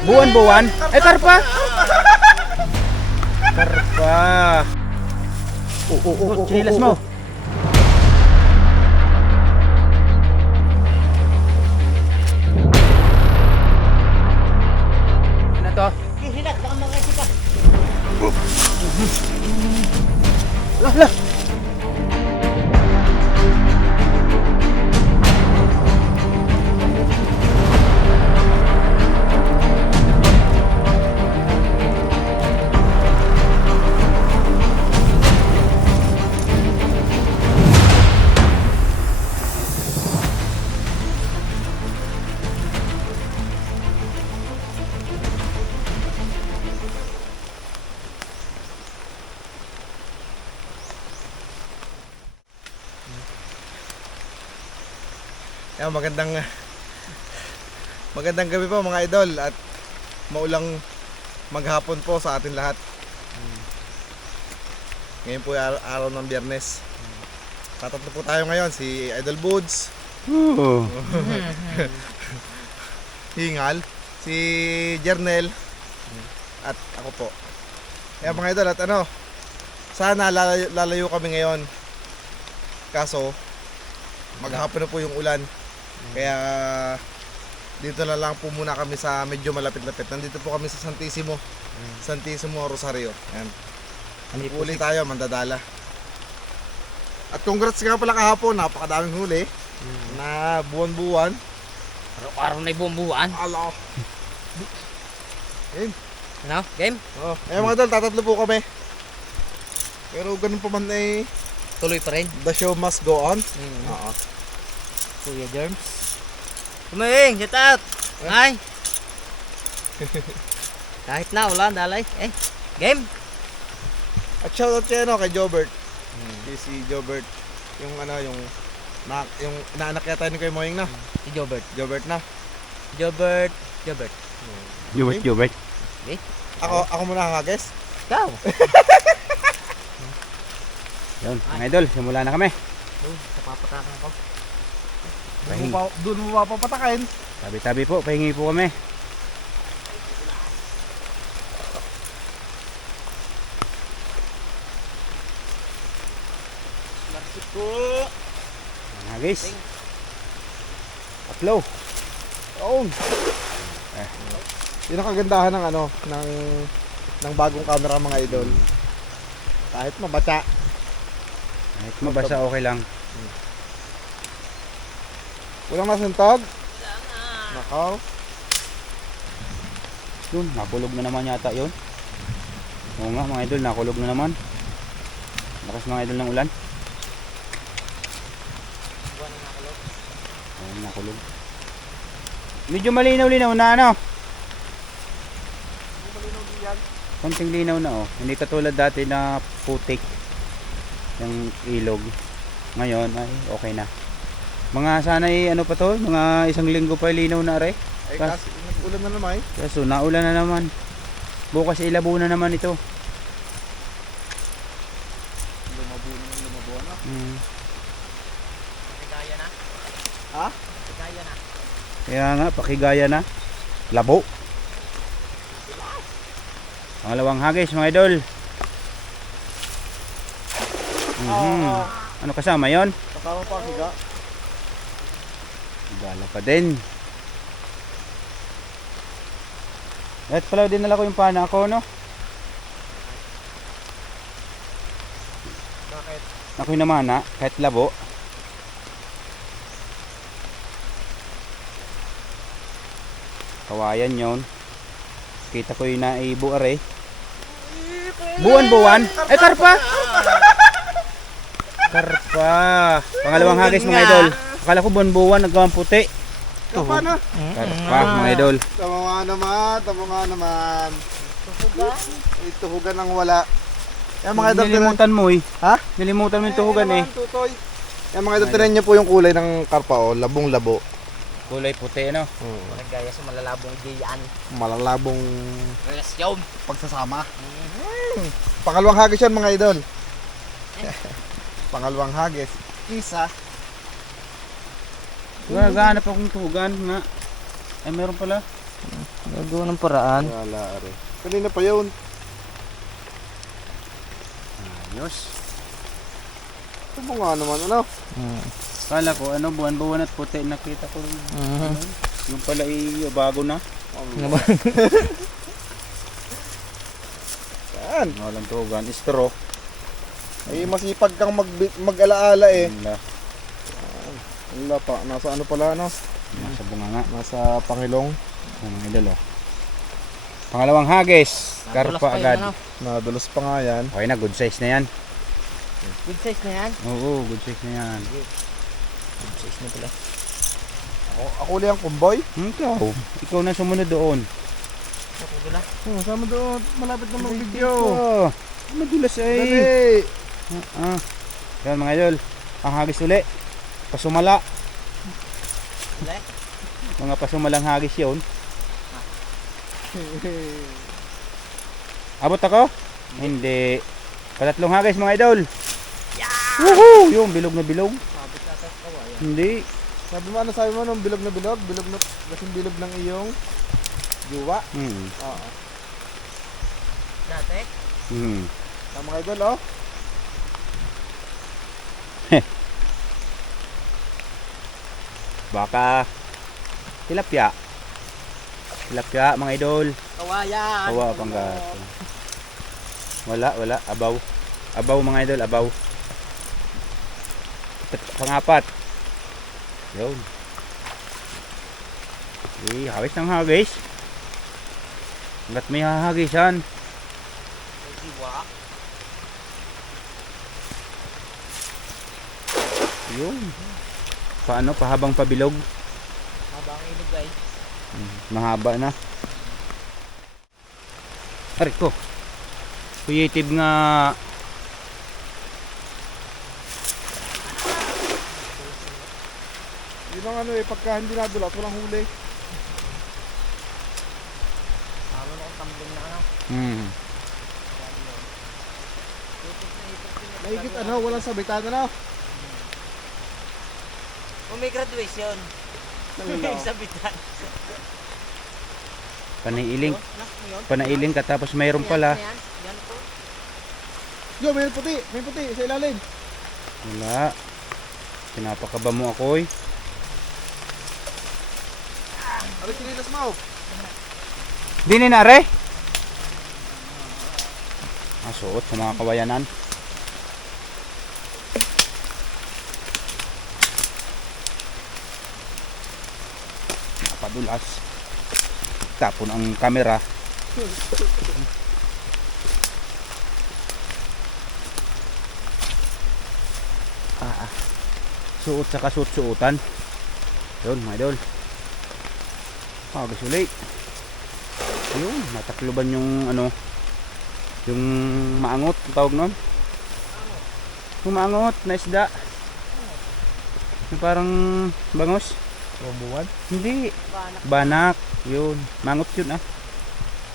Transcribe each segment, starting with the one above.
Buwan-buwan? Ay, karpa! Karpa! Chinilas mo! Ano to? Hihilat, baka makasi ka. Lah! Yan, magandang gabi po mga idol at maulang maghapon po sa atin lahat. Ngayon po ay araw ng Biyernes. Tatatlo po tayo ngayon, si Idol Boods, Hingal, si Jernel at ako po. Yan mga idol, at sana lalayo kami ngayon. Kaso maghapon na po yung ulan. Kaya dito na lang po muna kami sa medyo malapit-lapit. Nandito po kami sa Santissimo Rosario. Yan. Huli tayo, mandadala. At congrats nga pala kahapon, napakadaming huli. Na buwan-buwan. Araw-araw na ibumbuan. Allah. Game. Ano? Game? Oh, ayun mga idol, tatatlo po kami. Pero ganun pa man eh, Tuloy pa rin. the show must go on. Oo. Kuya Germs. Kuming, get out! Ay! Kahit na, wala, dalay. Game! At shoutout kay kay Jobert. Si Jobert, yung yung inaanak yata ni Kuya Moying na. Si Jobert. Jobert na. Jobert. Jubert. Ako muna hagis. Ikaw! Yun, mga idol, simula na kami. Napapatakan ko. Doon mo papapatakin. Tabi-tabi po, pahingi po kami. Marsit ko! Hagis. Tatlo. Oo. Yun ang kagandahan ng ng bagong camera mga idol. Kahit mabasa. Kahit mabasa, okay lang. Walang nasuntog? Nakaw. Yun, nakulog na naman yata yun. Oo nga mga idol, nakulog na naman. Lakas mga idol ng ulan. Oo, nakulog. Medyo malinaw-linaw na konting linaw na Hindi katulad dati na putik yung ilog. Ngayon ay okay na. Mga sana pa to, mga isang linggo pa linaw na are. Ay kasi nag-ulan na naman. Kaso naulan na naman. Bukas ilabo na naman ito. Lumabo na. Pakigaya na. Ha? Pakigaya na. Kaya nga, pakigaya na. Labo. Pangalawang hagis mga idol. Ano kasama yon? Kasama pa higa. Gala pa din. At pala din nala ko yung pana ko, no? Bakit? Ako'y naman kahit labo. Kawayan yon. Kita ko yung naibo are. Buwan-buwan? Ay, karpa! Karpa! Pangalawang hagis mga idol. Akala ko buwan-buwan, nagkawang puti. Kapa na. Karpa mga idol. Tama nga naman. Tuhugan ang wala. Yan mga idol. Nilimutan mo eh. Ha? Nilimutan mo yung tuhugan eh. Tutoy. Yan mga idol, tinan niyo po yung kulay ng karpa labong-labo. Kulay puti, no? Pakigaya sa malalabong diyan. Malalabong Relasyon. pagsasama. Pangalawang hagis yan mga idol. Pangalawang hagis. Isa. Naghahanap akong tuhugan nga. Ay, meron pala. Gagawa ng paraan. Wala are. Kanina pa yun. Ayos. Ito mo nga naman, ano? Kala ko, ano, buwan-buwan at puti. Nakita ko. Yung pala bago na. Yan. Walang tugan. Straw. Ay, masipag kang mag-alaala eh. Wala. Wala pa. Nasa ano pala, ano? Nasa bunganga. Nasa Pangilong. Ang mga idol, oh. Pangalawang hagis. Karpa agad. Nadulas pa nga yan. Okay na, good size na yan. Good size na yan. Oo, good size na yan. Good size na pala. Ako ulit ang kumboy. Ikaw na sumunod doon. Ako gula. Sama doon. Malapit na mag-video. Madulas ay. Dali. Yan mga idol. Ang hagis uli. Pasumala. Uli? Mga pasumalang hagis yun. Abot ako? Hindi. Patatlong hagis mga idol. Yeah! Woohoo! Yung bilog na bilog. Sabi ka sa kawayan. Hindi. Sabi mo nung bilog na bilog? Bilog na, kasing bilog ng iyong juwa. Oo. Dati? Ang mga idol, oh. Baka tilapia. Tilapia mga idol. Kawayan. Kawa panggat. Wala. Abaw. Abaw mga idol, abaw. Pangapat. Yun. Hagis ng hagis. Hanggat may hahagisan. May siwa. Yun. Paano? Pahabang pabilog. Habang ilog guys. Mahaba na. Aray ko. Creative nga. Yun ang ano eh, pagka hindi nadulas, walang huli. Ano na kung tambling na ano. Mahigit ano, walang sabitan ano. Kung may graduation. May sabitan. Panailing. Yun? Panailing ka tapos mayroon pala. Yan, yan po. Yo, may puti sa ilalim. Wala. Pinapakaba mo ako eh. Ano kinilas mo? Di ninare. Suot sa mga kawayanan. Napadulas. Tapon ang kamera. Suot sa kasuot-suotan. Yun mga idol. Hagis ulit. Ayun, natakluban yung ano, yung maangot, ang tawag nun. Yung maangot na isda. Yung parang bangos. Romuan? Hindi. Banak. Yun. Mangot yun ah.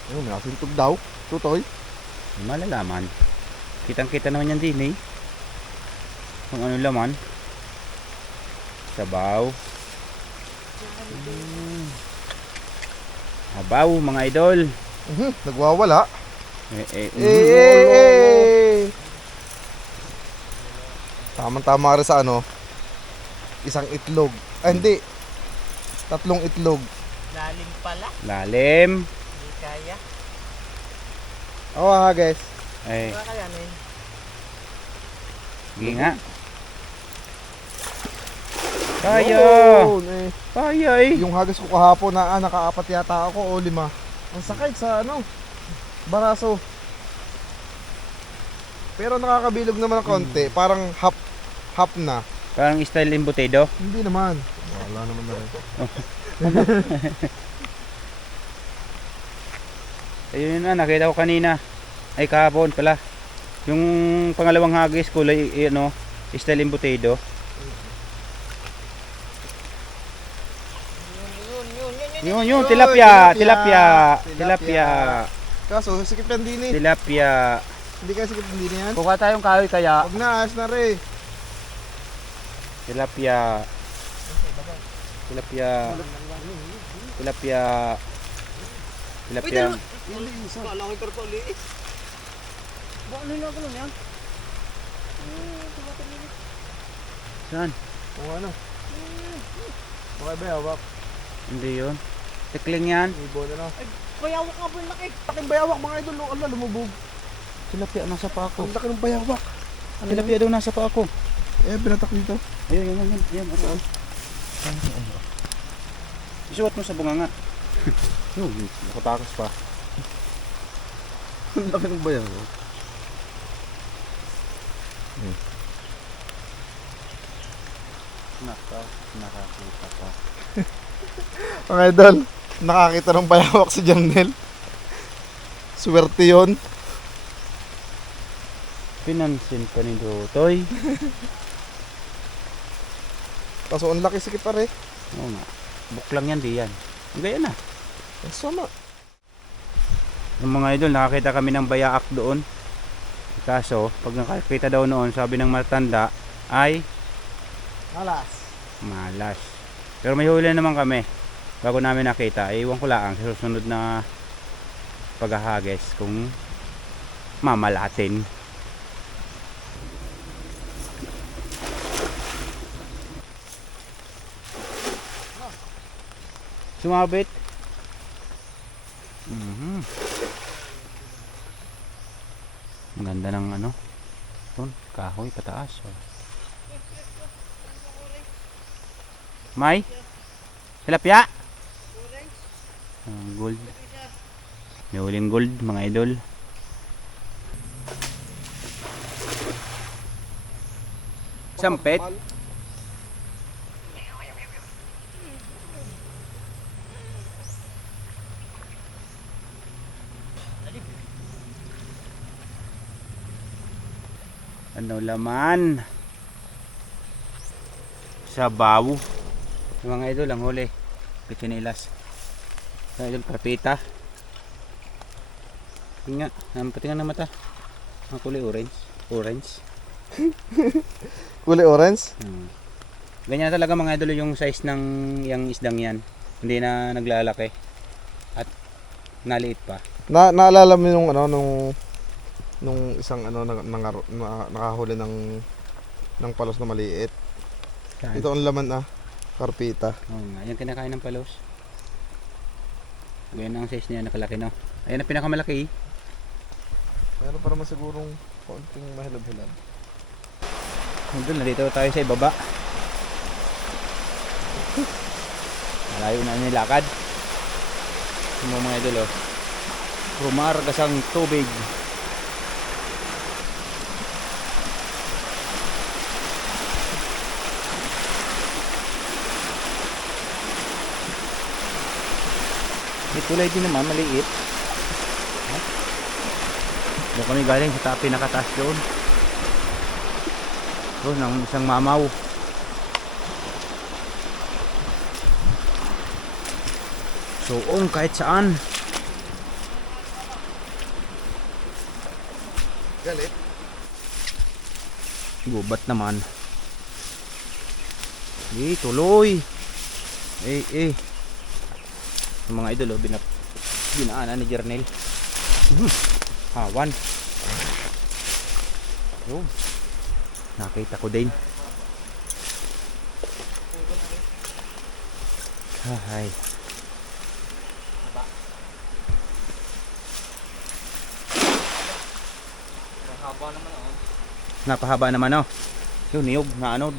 Ayun, nakasintog daw. Tutoy. Malalaman. Kitang kita naman yan din eh. Kung ano laman. Sabaw. Sabaw mga idol. Nagwawala. Tama-tama rin sa ano. Isang itlog. Hindi. 3 itlog. Lalim pala. Lalim. Hindi kaya. Oo ha guys. Ay, Wala kaya na yun. sige nga. Kaya. Yun, eh. Kaya eh. Yung hagis ko kahapon na naka-4 yata ako o 5. Ang sakit sa ano. Baraso. Pero nakakabilog naman ng konti. Parang half na. Parang style embutido. Hindi naman. Wala naman na rin. Ayun na, nakita ko kanina. Ay kahapon pala. Yung pangalawang hagis kulay ano, style embutido. Yun, tilapia. Kaso, sikip yan din eh. Tilapia. Hindi kaya sikip yan din yan. Kuha tayong kahoy kaya. Huwag na, ayos na rin. Tilapia. Tilapia. Malaki pero pa ulit. Baka ano yung nagulo yan? Saan? Kung ano. Okay ba yawak? Hindi yun. Tikling yan. Ibon ano. Bayawak nga po yung laki. Laking bayawak mga idol. Ala, lumubog. Tilapia nasa pa ako. Ang laki ng bayawak. Tilapia daw nasa pa ako. Eh, binatak dito. Ayun, yan. Yan, ano? Isuot mo sa bunganga. Yun, nakatakas pa. Ang laki ng bayawak. Nakakita pa. Mga idol, nakakita ng bayawak si Janel. Swerte yun. Pinansin pa ni Dutoy. Kaso ang laki sikip pare. Oo nga. Buklang yan, di yan. Gaya na. Sama. Yung mga idol, nakakita kami ng bayaak doon. Kaso, pag nakakita daw noon, sabi ng matanda, ay Alas. malas. Pero may huli naman kami. Bago namin nakita, iwan ko lang sa susunod na paghahagis kung mamalatin. Sumabit. Ang ganda ng ano. Doon, kahoy pataas. Oh. May? Tilapia? Gold. May huling gold mga idol. Sampet. Ano laman? Sabaw. Yung mga idol ang huli. Pichinilas. Mga idol karpita. Tingnan, patingan na mata. Ang kulay orange. Orange. Kulay orange. Ganyan talaga mga idol yung size ng yung isdang yan. Hindi na naglalaki. At naliit pa. Naalala mo yung ano nung isang ano nakahuli ng palos na maliit. Saan? Ito ang laman karpita. Oo nga, yung kinakain ng palos. Ganyan ang size niya, nakalaki no. Ayan ang pinakamalaki. Meron pa naman sigurong konting mahilab-hilab. Doon, nandito tayo sa ibaba. Malayo na nilakad. Yung mga idol oh. Rumargas ang tubig. May tulay din naman, maliit. Doon kami galing sa pinakataas doon. Doon ang isang mamaw. Suong kahit saan. Galit. Gubat naman. Tuloy. Yung mga idol, binaanan ni Jernel. Hawan. Yun. Nakita ko din. Hay. Mahaba naman oh. Napahaba naman oh. Yun, niyog, naanod.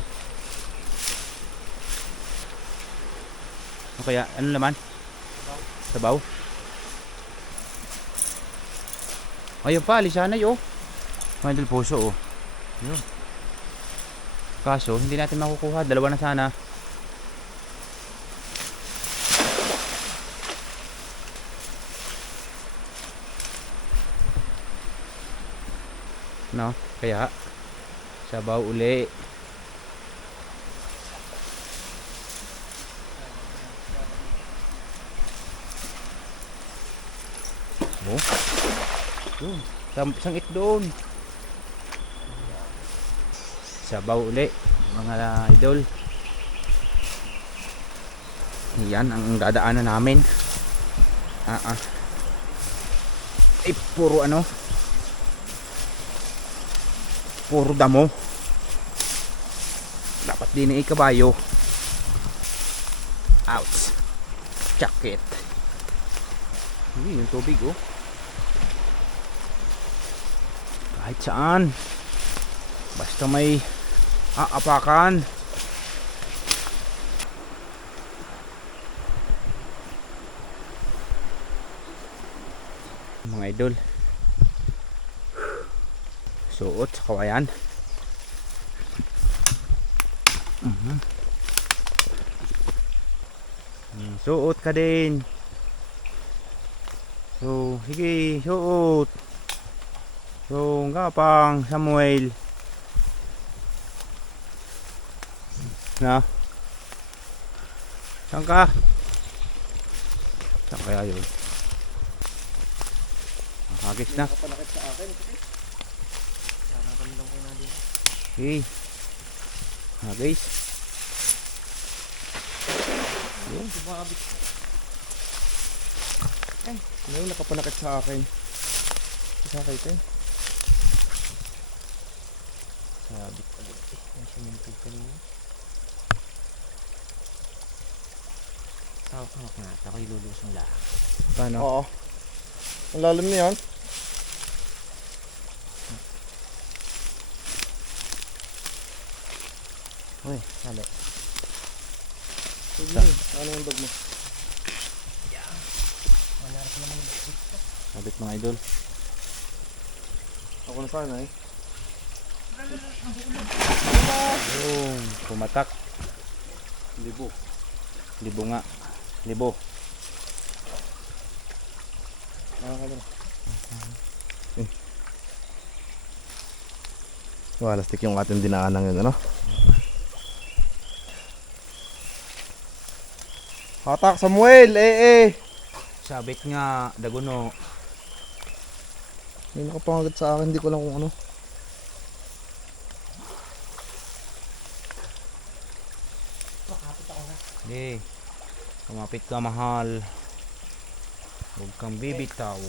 O kaya, ano naman? Sabaw. Ayun pa, lisanay oh. Mga idol puso oh. Yun. Kaso, hindi natin makukuha. Dalawa na sana. No, kaya sabaw uli. Oh. Yun, sangit doon. Sabaw uli, mga idol. Yan ang dadaanan namin. ay puro ano, puro damo. Dapat din ay kabayo. Ouch. Jacket. Hindi yung tubig oh. Kahit saan. Basta may aapakan. Mga idol. Suot sa kawayan. Suot ka din. So, sige, suot. So, gapang Samuel. Na? Saan ka? Saan kaya yun? Nakagis na. Kapalakit sa akin. Nakakandang ko na din. Okay. Nakagis. Yun. Sumabit. Ngayon nakapanakit sa akin. Isa kayo ito. Sabit ulit. May simintig kanina. Sawak nga. Ako'y lulusong lang. Paano? Oo. Ang lalim na yan. Uy, sali. Sige, ano yung bag mo? Wala rin naman yung bakit. Sabit mga idol. Ako na sana eh. Boom. Pumatak. Libo. Libo nga. Libo. Walastik yung ating dinaanan yun, ano? Hatak Samuel, Sabit nga. Daguno. May nakapangagat sa akin, hindi ko lang kung ano. Hindi. Kumapit ka mahal. Huwag kang bibitaw.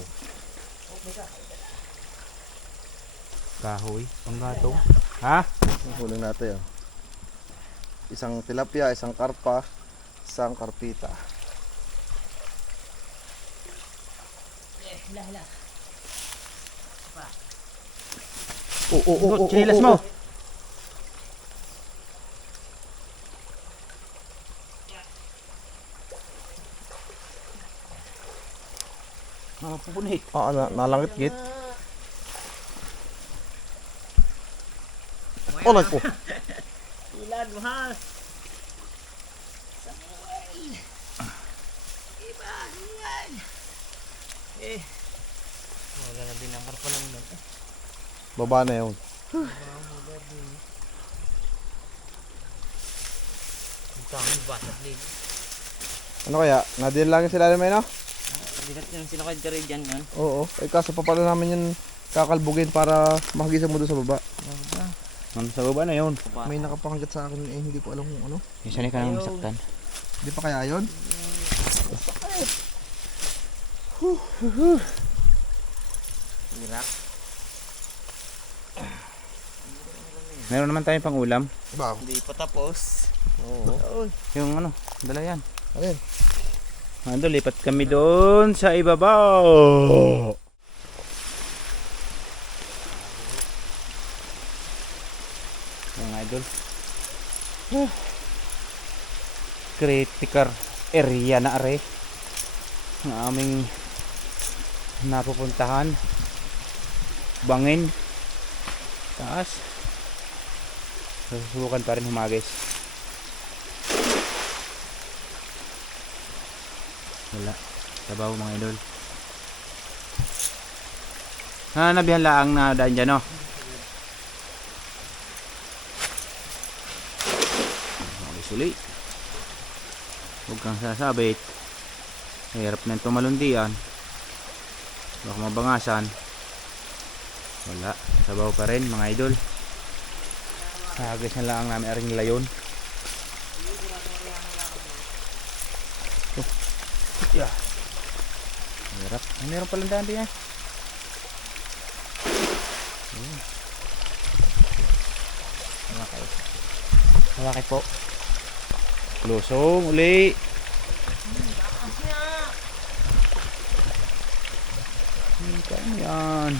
Kahoy. Panggatong. Ha? Ang huling natin, oh. Isang tilapia, isang karpa, isang karpita. Chinelas mo. Pupunit. Nalangit git. Oh, nagpo. Ilan, mahal. Wala na din ang karpa lang nun. Baba na yun. Ang dami basat din. Ano kaya? Nadil lang yung sila namin, no? Bigat yung sinakad ka rin dyan yun. Oo. Eh kaso pa pala namin yung kakalbugin para makagisa mo doon sa baba. Ano sa baba na yun? May nakapangagat sa akin eh, hindi ko alam kung ano. Minsan ka nang masaktan. Hindi pa kaya yun? Hirap. Meron naman tayong pang ulam. Ba? Hindi pa tapos. Oo. Yung ano, dala yan. Alin? Ando, lipat kami doon sa ibabaw. Mga idol. Critical area na are. Ang aming napupuntahan. Bangin. Taas. Susubukan pa rin humagis. Wala. Sabaw mga idol. Nabihan laang na daan dyan, no? Suli. Huwag kang sasabit. Hirap na tumalundian. Baka mabangasan. Wala. Sabaw pa rin mga idol. Hagis na lang namin aring layon. Yeah. Hirap. Meron palang daan din eh. Malaki po. Lusong uli. Ano yan?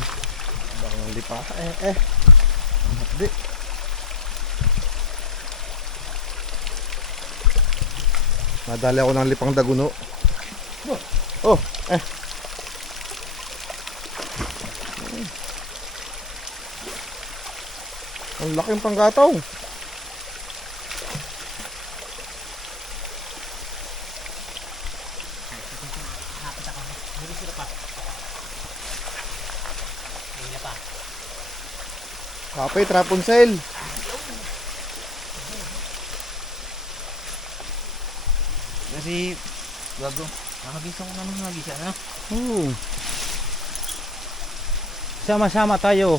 Baka hindi pa. Hindi. Nadali ako ng lipang daguno. Oh, ang laking panggatong. Kapay, Rapunzel. Kasi, bago. Nakabisa ko naman nagisa na. Oo. Sama-sama tayo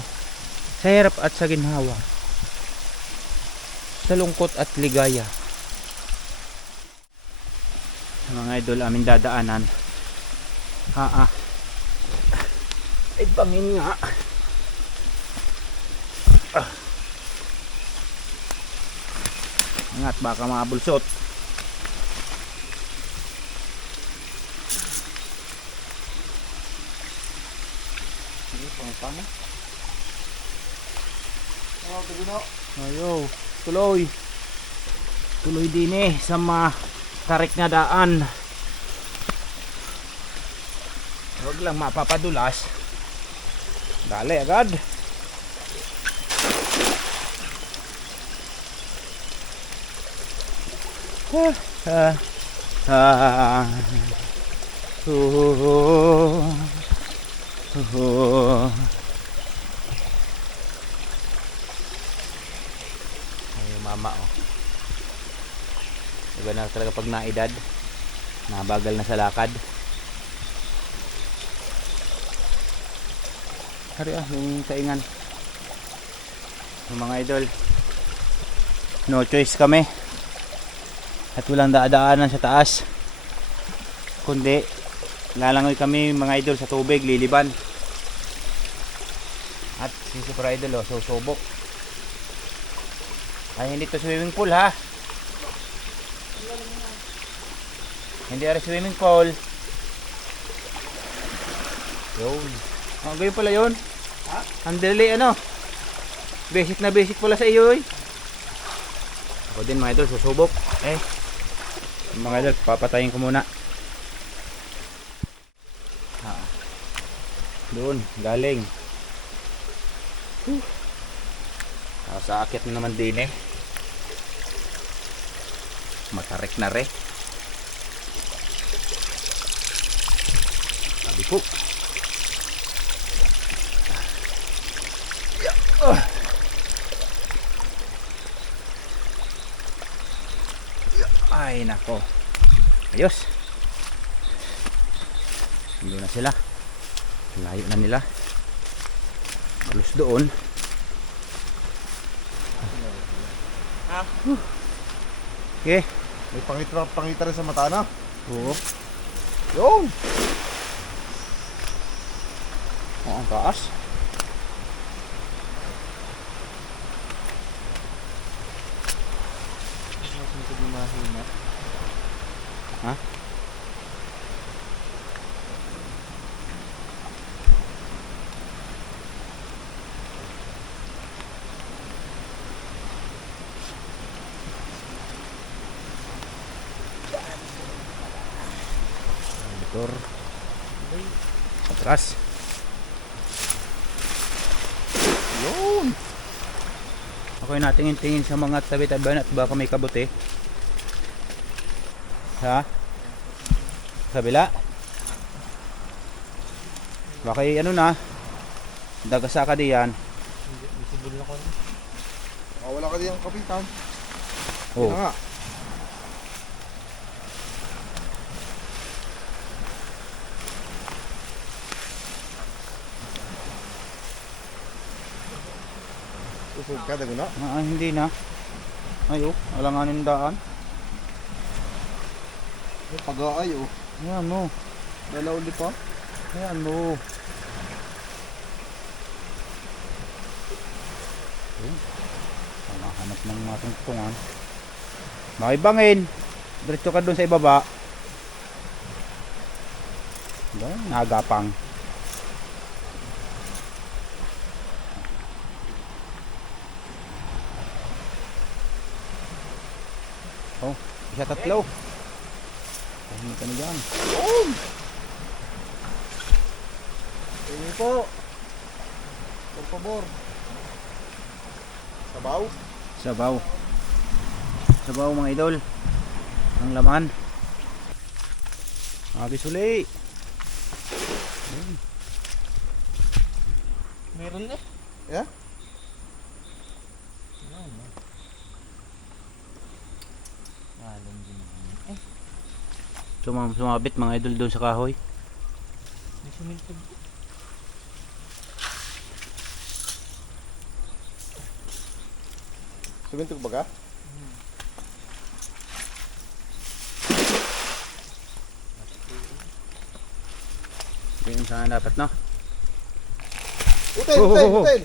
sa hirap at sa ginhawa. Sa lungkot at ligaya. Mga idol, aming dadaanan. Ay, bangin nga. Angat, baka mabulsot. Ayo, tuloy. Tuloy din sa tarik na daan. Huwag lang mapapadulas. Dali agad. Ay, mama oh. Iba na talaga pag naedad. Nabagal na sa lakad. Hari yung taingan. Yung mga idol. No choice kami. At walang daadaanan sa taas. Kundi lalangoy kami mga idol sa tubig, liliban. At si Super Idol susubok. Ay hindi to swimming pool ha. Hindi ari swimming pool. Yun. Ganyan pala yun. Ha? Ang dali Basic na basic pala sa iyo eh. Ako din mga idol susubok. Mga idol papatayin ko muna. Doon galing. Sa akit na naman din matarik na re. Sabi po. Ay nako. Ayos. Hindi na sila. Layo na nila. Halos doon. Okay. May pangita rin sa mata na. Oo. Yun. Ang taas. Ha? Motor. Atras. Yun. Ako'y natingin-tingin sa mga tabi-tabi at baka may kabuti. Ha? Kabila? Baka na dagasaka diyan. Wala ka diyang kapitan. Oh. Yun na nga. Usog ka, dago na. Hindi na. Ayo, alanganin daan. Pag-aay oh. Ayan mo. Dala uli pa. Ayan mo. Hanap ng matungtungan. Makibangin. Diretso ka doon sa ibaba. Nagapang. Oh, isa tatlo. Tahimik ka na dyan. Tingin po. Por favor. Sabaw. Sabaw. Sabaw mga idol. Ang laman. Abis uli. Meron eh. Yeah? Walang ginagawa. Sumabit mga idol doon sa kahoy. May sumilpog. Sumintog ba ka? Ganyan sana dapat, no? Utel, Oh, utel, oh, oh. utel.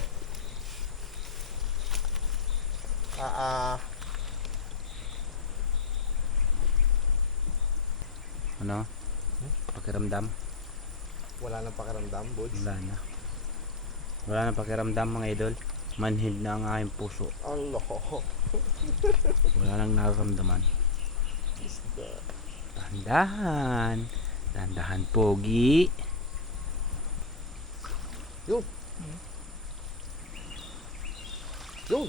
Ano? Pakiramdam? Wala nang pakiramdam, boys. Wala na. Wala na pakiramdam mga idol. Manhid na ang aking puso. Ang loko. Wala nang nararamdaman. Dahan-dahan. Dahan-dahan, pogi. Yun. Yun.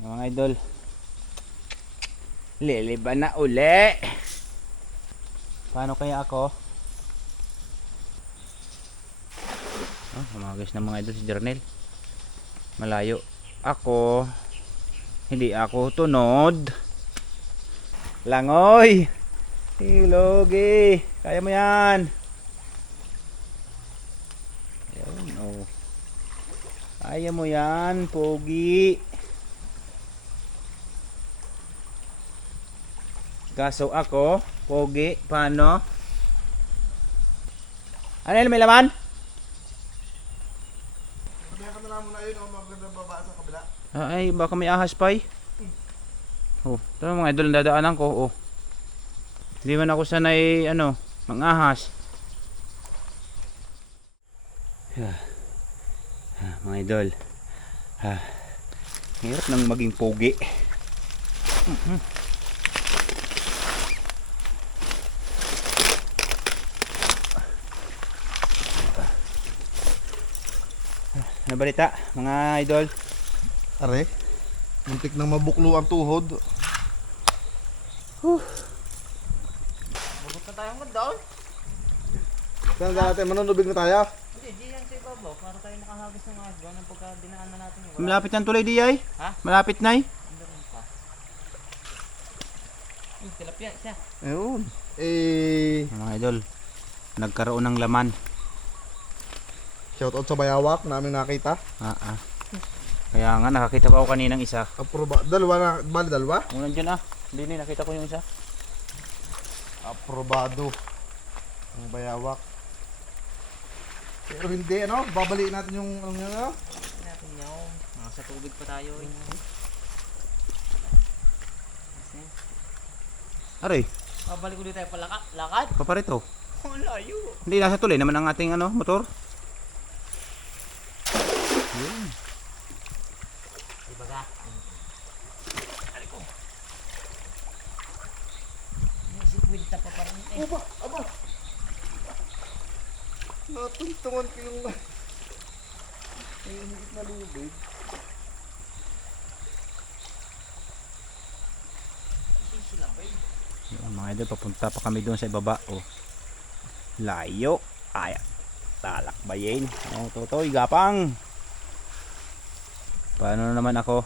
Mga idol. Liliban na uli. Paano kaya ako? Humagis na mga idol si Jernel. Malayo. Ako. Hindi ako tunod. Langoy. Hilogi. Kaya mo yan. Ayun, oh. Kaya mo yan, pogi. Kaso ako, pogi, paano? Ano yun, may laman? Sabihan ka na lang muna yun, magandang baba sa kabila. Ay, baka may ahas pa eh. Oh, ito mga idol, ang dadaanan ko, oh. Hindi man ako sanay, mang-ahas. Mga idol. Hirap nang maging pogi. Ano balita, mga idol? Are, muntik nang mabuklo ang tuhod. Bagot na tayo mag down. Saan dati, manunubig na tayo? Hindi, di yan sa ibabaw. Para tayo nakahagis ng asgo. Nang pagka dinaan na natin. Malapit ng tuloy di ay? Ha? Malapit na eh? Meron pa. Tilapia siya. Ayun. Mga idol, nagkaroon ng laman. Shoutout sa bayawak namin nakita. Kaya nga nakakita pa ako kaninang isa. Aproba. Dalawa na, bali dalawa? Kung nandyan hindi nakita ko yung isa. Aprobado. Ang bayawak. Pero hindi, babaliin natin yung, Natin yung nasa tubig pa tayo. Aray, Babalik ulit tayo palakad. Lakad? paparito. Ang layo. Hindi, nasa tuloy naman ang ating motor. Diba ka? Aray ko. Si Quinta pa parang eh. aba. Natuntungan ko yung higit na lubid. Yun, mga idol, papunta pa kami doon sa ibaba. Oh. Layo. Ay, talakbayin. Oh, totoy, gapang. Paano naman ako?